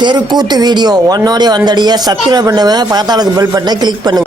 தெருக்கூத்து video ஒன்னோடய வந்தடிய subscribe பண்ணுவேன். பக்கத்தாளுக்கு bell பட்டனை கிளிக் பண்ணுங்க.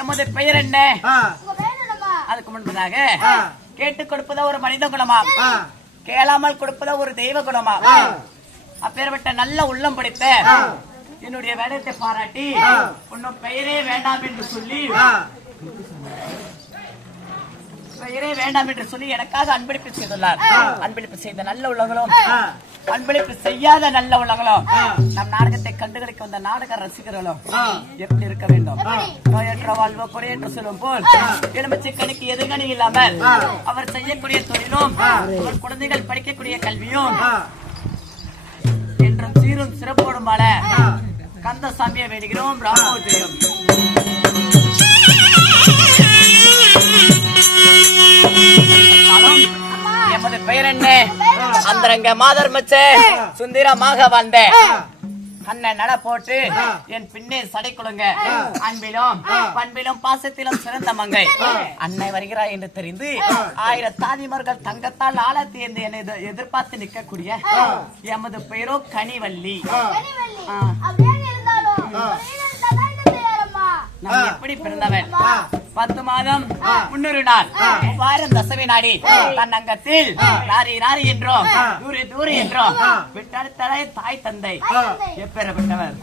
எமது பெயர் என்ன? அதுக்கு முன்பதாக கேட்டுக் கொடுப்பதா ஒரு மனித குணமா, கேளாமல் கொடுப்பதா ஒரு தெய்வ குணமா, அப்பேற்பட்ட நல்ல உள்ளம் படைத்த என்னுடைய வேடத்தை பாராட்டி உன்னும் பெயரே வேண்டாம் என்று சொல்லி எனக்காக அன்பளிப்பு செய்துள்ளார். அன்பளிப்பு செய்த நல்ல உள்ளங்களும் அன்பளிப்பு செய்யாத நல்ல உள்ளங்களும் நம் நாடகத்தை கண்டுகளிக்க வந்த நாடக ரசிகர்களும் எப்படி இருக்க வேண்டும்? நோயற்ற வாழ்வோ குறையற்ற சொல்லும் போல் எலும்புச்சிக்கனுக்கு எதிர்கணி இல்லாமல் அவர் செய்யக்கூடிய தொழிலும் அவர் குழந்தைகள் படிக்கக்கூடிய கல்வியும் என்றும் சீரும் சிறப்போடுமான கந்தசாமியை வேண்டுகிறோம். ராமோஜயம். எமது பெயர் என்ன? அந்தரங்க மாதர் மச்சே சுந்தரமாக வாழ்ந்த அண்ணன் நட போட்டு என் பின்னே சடை கொடுங்க. அன்பிலும் பண்பிலும் பாசத்திலும் சிறந்த மங்கை அன்னை வருகிறாய் என்று தெரிந்து 1000 தாதிமார்கள் தங்கத்தால் ஆழத்தி என்று என்னை எதிர்பார்த்து நிற்கக்கூடிய எமது பெயரோ கனிவள்ளி. நான் எப்படி பிறந்தவன்? 10 மாதம் 300 நாள் வாரம் தசமி நாடி தன் அங்கத்தில் ராரி ராரி என்றோம் தூரி தூரி என்றோம் விட்டடுத்தலை தாய் தந்தை எப்பேறப்பட்டவர்?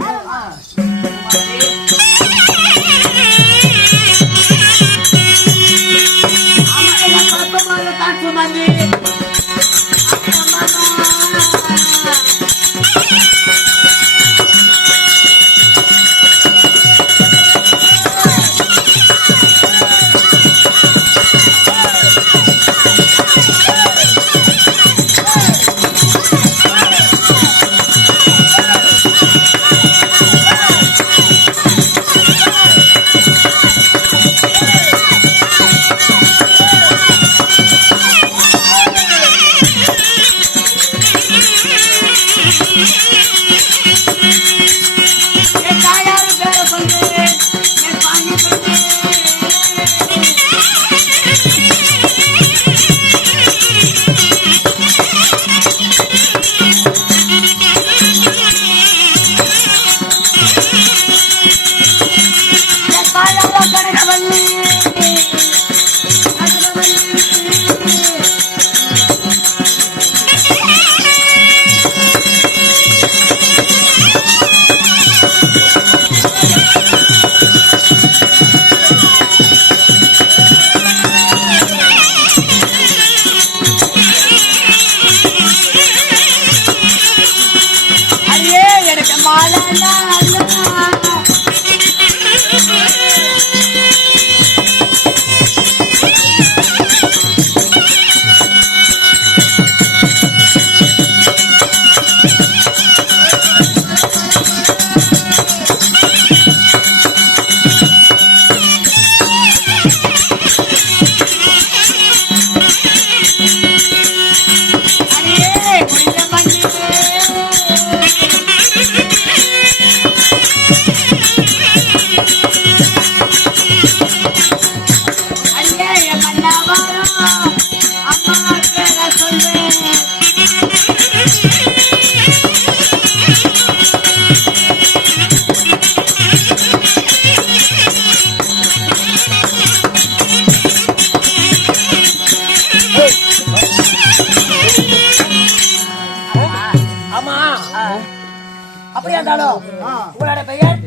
உங்களோட பெயர்?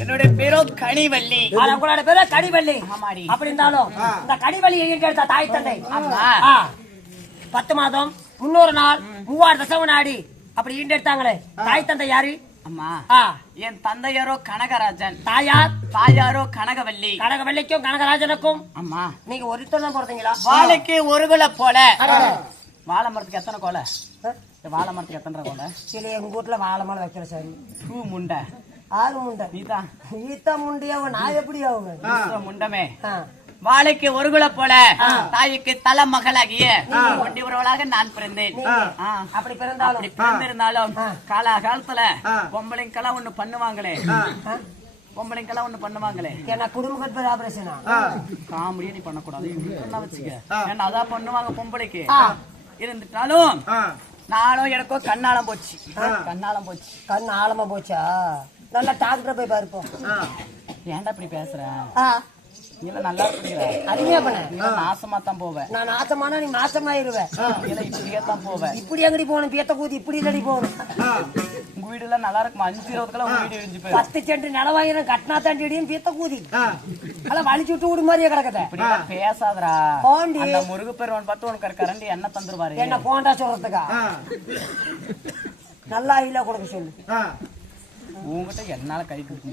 என்னுடைய பேரோ கனிவள்ளி. உங்களோட பேரோ கனிவள்ளி. ஆமாடி. அப்படி இருந்தாலும் இந்த கனிவள்ளி எங்க எடுத்த தாய் தந்தை? 10 மாதம் 300 நாள் 3000 தசம நாடி அப்படி ஈண்டெடுத்தாங்களே தாய் தந்தை யாரு? அம்மா என் தந்தையாரோ கனகராஜன், தாயாரோ கனகவல்லி. கனகவல்லிக்கும் கனகராஜனுக்கும் அம்மா நீங்க ஒருத்தர் தான் பிறந்தீங்களா? வாழைக்கு ஒரு குலை போல. வாழை மரத்துக்கு எத்தனை கோலை? வாழை மரத்துக்கு எத்தனை கோலை? சரி, எங்க வீட்டுல வாழை மரம் வைக்கிற சார். பூ முண்டை 6 முண்டை. ஈத்த முண்டியாவ நான் எப்படி ஆகுங்க? முண்டமே வாழைக்கு ஒரு குலை போல தாய்க்கு தல மகளாகிய ஒண்டி உறவளாக நான் பிறந்தேன். அப்படி பிறந்திருந்தாலும் காலகாலத்துல பொம்பளைங்கெல்லாம் ஒண்ணு பண்ணுவாங்களே, பொம்பளைங்கெல்லாம் ஒண்ணு பண்ணுவாங்களே. என்ன குடும்ப கற்பர் ஆபரேஷனா? காமெடியா நீ பண்ணக்கூடாது வச்சுக்க. ஏன்னா அதான் பண்ணுவாங்க பொம்பளைக்கு. இருந்துட்டாலும் நானும் எனக்கோ கண்ணாலம் போச்சு. கண்ணு ஆழமா போச்சா? நல்லா டாக்டர் போய் பாருப்போம். ஏன்டா இப்படி பேசுற? நல்லா அருமையா பண்ண. நாசமா தான் போவேன். நான் நாசமானா நீ நாசமாயிருவேன். இப்படியே தான் போவேன். இப்படி எங்கடி போகணும்? பேத்த கூதி இப்படி இல்லடி போகணும். உங்க வீடு எல்லாம் நல்லா இருக்கும். 5-20 உங்க வீடு இடிஞ்சு போய் 10 சென்ட் நிலவாயிரம் கட்டினா தாண்டியும் பேத்த கூதி அதெல்லாம் வலிச்சு விட்டு விடு மாதிரியே கிடக்குது. பேசாதரா போண்டி. அந்த முருகப்பெருமான் பார்த்து உனக்கு கரண்டி என்ன தந்துருவாரு? என்ன போண்டா சொல்றதுக்கா? நல்லா இல்ல கொடுக்க சொல்லு. உங்ககிட்ட என்னால கை கொடுக்க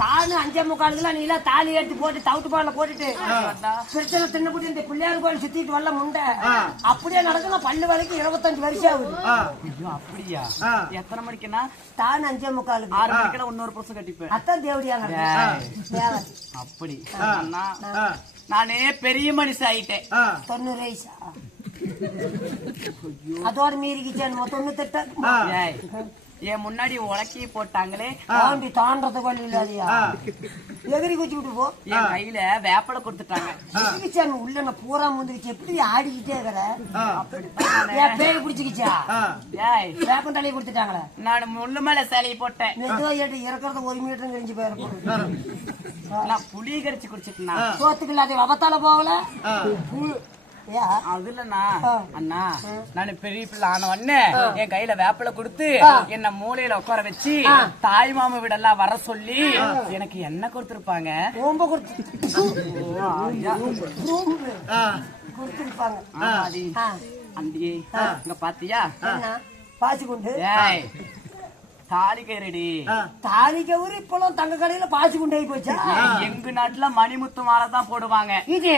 தானு 5:45 நீ எல்லாம் தாலி எடுத்து போட்டு தவிட்டு பாடல போட்டுட்டு பிரச்சனை தின்னு போட்டு இந்த பிள்ளையார் கோயில் சுத்திட்டு வரல முண்டை அப்படியே நடக்கணும். பல்லு வரைக்கும் 25 வருஷம் ஆகுது. அப்படியா? எத்தனை மணிக்குன்னா? தானு 5:45 6 மணிக்கு இன்னொரு புருஷன் கட்டிப்பேன். அத்தான் தேவடியாங்க. அப்படி நானே பெரிய மனுஷன் ஆயிட்டேன். 90 வயசா? அதோட மீறிக்கிச்சேன் 98. என் முன்னாடி உலக்கி போட்டாங்களே தாண்டி தாண்டது வழி இல்லாதியா? எதிரி குச்சி விட்டு போ. என் கையில வேப்பலை கொடுத்துட்டாங்க. உள்ள பூரா முந்திரிச்சு எப்படி ஆடிக்கிட்டே இருக்கிற? பேரு பிடிச்சிக்கிச்சா? வேப்பம் தலையை கொடுத்துட்டாங்களே. நான் முள்ளு மேல சேலையை போட்டேன். இறக்குறது 1 மீட்டர் கழிஞ்சு போயிருப்போம். நான் புளி கரைச்சு குடிச்சிட்டேன். சோத்துக்கு இல்லாத வபத்தால போகல. அதுலண்ணா அண்ணா நான் பெரிய பிள்ளை ஆன உடனே என் கையில வேப்பில கொடுத்து என்ன மூலையில உட்கார வச்சு தாய் மாமா வீடெல்லாம் வர சொல்லி எனக்கு என்ன கொடுத்திருப்பாங்க? அண்டியே இங்க பாத்தியா? பாசி கொண்டு தாலி கயிறடி. தாலி கயிறு இப்பெல்லாம் தங்க கடையில பாசி கொண்டு போச்சா? எங்க நாட்டுல மணிமுத்து மாலை தான் போடுவாங்க. இது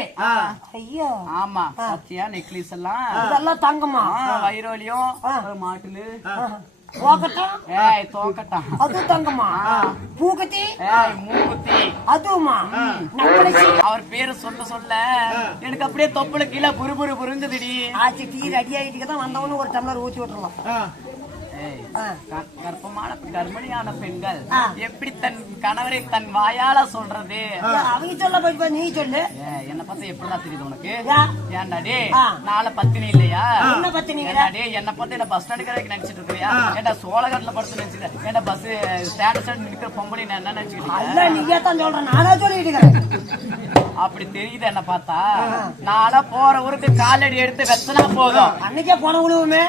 ஐயோ ஆமா சத்தியா நெக்லஸ் எல்லாம் இதெல்லாம் தங்கமா? வைரோலியும் மாட்டுல தோக்கட்டம் அது தங்கமா? பூக்கத்தி மூக்குத்தி அதுமா? அவர் பேரு சொல்ல சொல்ல எனக்கு அப்படியே தொப்புல கீழே புரு புரிஞ்சுதுடி. ஆச்சு டீ ரெடி ஆயிட்டு தான் வந்தவனு ஒரு டம்ளர் ஊத்தி விட்டுருலாம். கர்ப்பமான கர்ப்பிணியான பெண்கள் எப்படி தன் கணவரை தன் வாயால சொல்றது? அவங்க சொல்ல போய் நீ சொல்லு. என்ன பார்த்தா எப்படிதான் தெரியுது உனக்கு? ஏன்டாடே நாளை பத்தினி இல்லையா? என்ன பத்தினி? என்ன பார்த்து என்ன பஸ் ஸ்டாண்டு கடைக்கு நினைச்சிட்டு இருக்கியா? ஏன்டா சோழகட்டில படுத்து நினைச்சுக்க? ஏன்டா பஸ் ஸ்டாண்ட் ஸ்டாண்ட் நிக்கிற பொம்பளை என்ன நினைச்சுக்கிட்டு? நீயே தான் சொல்றேன், நானா சொல்லிட்டு அப்படி தெரியுது என்ன பார்த்தா? நாளை போற ஊருக்கு காலடி எடுத்து வெச்சனா போதும். அன்னைக்கே போன உழுவுமே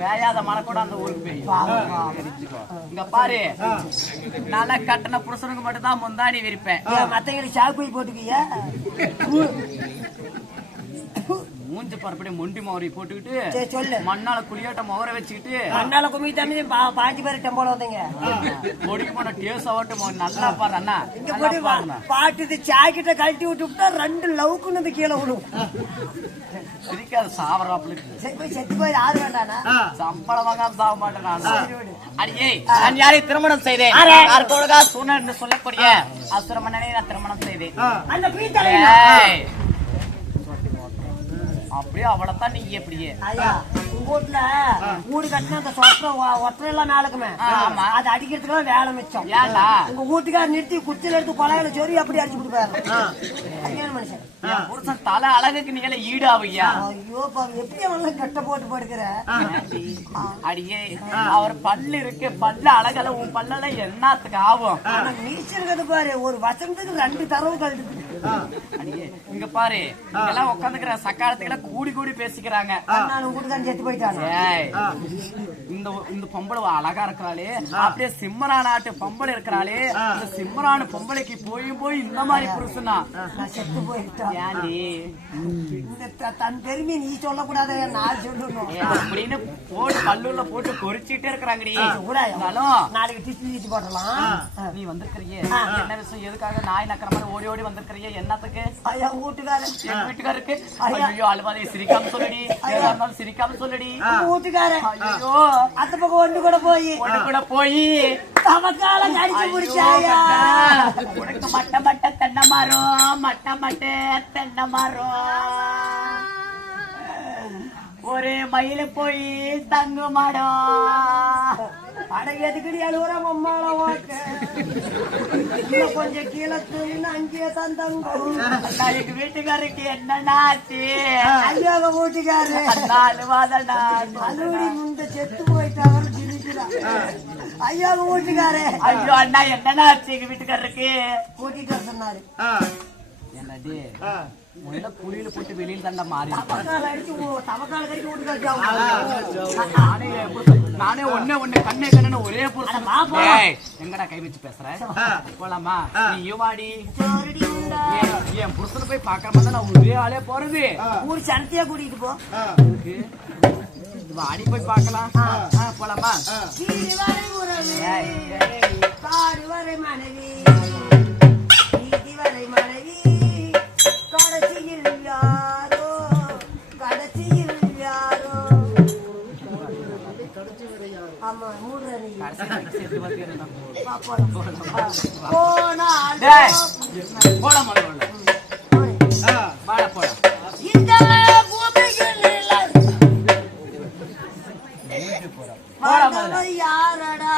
வேயாத மனக்கூட அந்த ஊருக்கு போய் இங்க பாரு. நல்லா கட்டண புருஷனுக்கு மட்டும் தான் முந்தாணி விரிப்பேன். மத்தவங்களுக்கு சாக்கு போய் போட்டுக்கிய மூஞ்ச வந்து பரப்படி மொண்டி மோரி போட்டுக்கிட்டு சரி சொல்லு. மண்ணால குளியாட்ட முகர வச்சுக்கிட்டு அண்ணால கும்மி தம்பி பாஞ்சு பேர் டெம்போல வந்தீங்க. பொடிக்கு போன டேஸ் ஆகட்டு நல்லா பாரு அண்ணா. இங்க போய் பாட்டுது ஜாக்கெட்டை கழட்டி விட்டுட்டா 2 லவுக்குன்னு கீழே விடும். சிரிக்காது சாவராப்புல செத்து போய் யாரு வேண்டானா சம்பளம் வாங்காம சாக மாட்டேன். அடியே நான் யாரை திருமணம் செய்தேன்? யாருக்கோட சூழ்நிலை என்று சொல்லக்கூடிய அசுரமன்னனை நான் திருமணம் செய்தேன். அந்த பீத்தலை அப்படியே அவளைத்தான் நீங்க எப்படியே ஐயா உங்க வீட்டுல வீடு கட்டின அந்த ஒற்றை எல்லாம் மேலக்குமே அது அடிக்கிறதுக்கு வேலை மிச்சம். ஏன்டா உங்க வீட்டுக்கார நிறுத்தி குச்சில எடுத்து கொலையில சொறி அப்படி அடிச்சு கொடுப்பாரு மனுஷன். புருஷன் தலை அழகுக்கு நீங்கள ஈடாவையா? ஐயோ எப்படி அவன் கட்ட போட்டு படுக்கிற அடியே அவர் பல்லு இருக்கு, பல்லு அழகல உன் பல்லெல்லாம் என்னத்துக்கு ஆகும்? நீச்சிருக்கிறது பாரு ஒரு வசனத்துக்கு 2 தரவு கழுது. அடியே இங்க பாரு இதெல்லாம் உட்காந்துக்கிற சக்காலத்துக்கு கூடி கூடி பேசிக்கிறாங்க. வீட்டுக்காரன் செத்து போயிட்டாங்க. இந்த பொம்பளை அழகா இருக்கிறாளே, அப்படியே சிம்மரா நாட்டு பொம்பளை இருக்கிறாளே, இந்த சிம்மரான பொம்பளைக்கு போய் இந்த மாதிரி புருஷனா செத்து போயிட்டான். தன் பெருமை நீ சொல்லக்கூடாது, நான் சொல்லணும் அப்படின்னு போட்டு பல்லுல போட்டு பொறிச்சுட்டே இருக்கிறாங்கடி. நாளைக்கு டிச்சு போடலாம். நீ வந்திருக்கிறியே என்ன விஷயம்? எதுக்காக நாய் நக்கிற மாதிரி ஓடி ஓடி வந்திருக்கிறியே? என்னத்துக்கு? ஐயா வீட்டுக்காரன் எங்க வீட்டுக்காருக்கு ஐயோ அழுவாதே, சிரிக்காம சொல்லுடி, சிரிக்காம சொல்லுடி. வீட்டுக்காரன் ஐயோ அந்த பக்கம் ஒன்று கூட போய் தமக்காலம் அடிச்சு முடிச்சாயா. உனக்கு மட்ட மட்ட தென்னை மரம், மட்ட மட்ட தென்னை மரம், ஒரு மயில போய் தங்க மாடம். அடகதுக்கடி அழுகுற அம்மாள கொஞ்சம் கீழே தூங்கின்னு அங்கேயே தான் தங்கும். எங்க வீட்டுக்காருக்கு என்னன்னா ஆச்சு? ஐயோ வீட்டுக்காரு அழுவாதடா, அழுவடி முந்த செத்து போயிட்டாங்க. ஐயோ வீட்டுக்காரு ஐயோ அண்ணா என்னன்னா ஆச்சு? எங்க வீட்டுக்காரருக்கு கூட்டிட்டு சொன்னாரு. என்னடி முதல்ல குளியில போட்டு வெளியில தண்டா மாறி நானே ஒண்ணு கண்ணே கண்ணு ஒரே புருஷன். எங்கடா கை வச்சு பேசுற? போலாமா? நீ யுவாடி என் புருஷனை போய் பாக்குற மாதிரி நான் ஒரே ஆளே போறது. ஊரு சனத்தையா கூட்டிட்டு போ. வாடி போய் பாக்கலாம். போலாமா? காடு வரை மனைவி, வீதி வரை மனைவி, கடைசியில் யாரோ, கடைசியில் யாரோ. ஆமா மூடுறீங்க. இந்த பூமியில் யாரடா